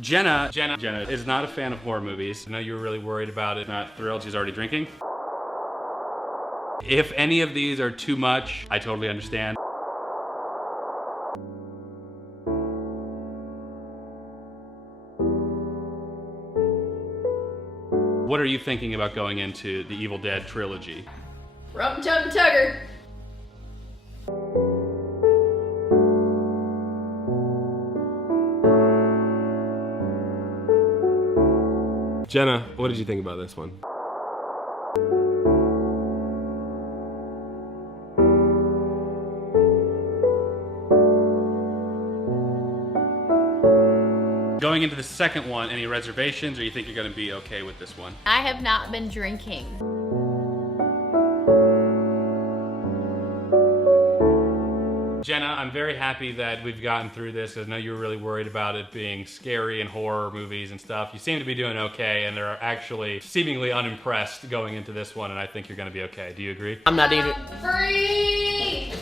Jenna is not a fan of horror movies. I know you were really worried about it, not thrilled. She's already drinking. If any of these are too much, I totally understand. What are you thinking about going into the Evil Dead trilogy? Rum Tum Tugger. Jenna, what did you think about this one? Going into the second one, any reservations, or you think you're gonna be okay with this one? I have not been drinking. Jenna, I'm very happy that we've gotten through this, because I know you were really worried about it being scary and horror movies and stuff. You seem to be doing okay, and they're actually seemingly unimpressed going into this one, and I think you're gonna be okay. Do you agree? I'm not even. Free!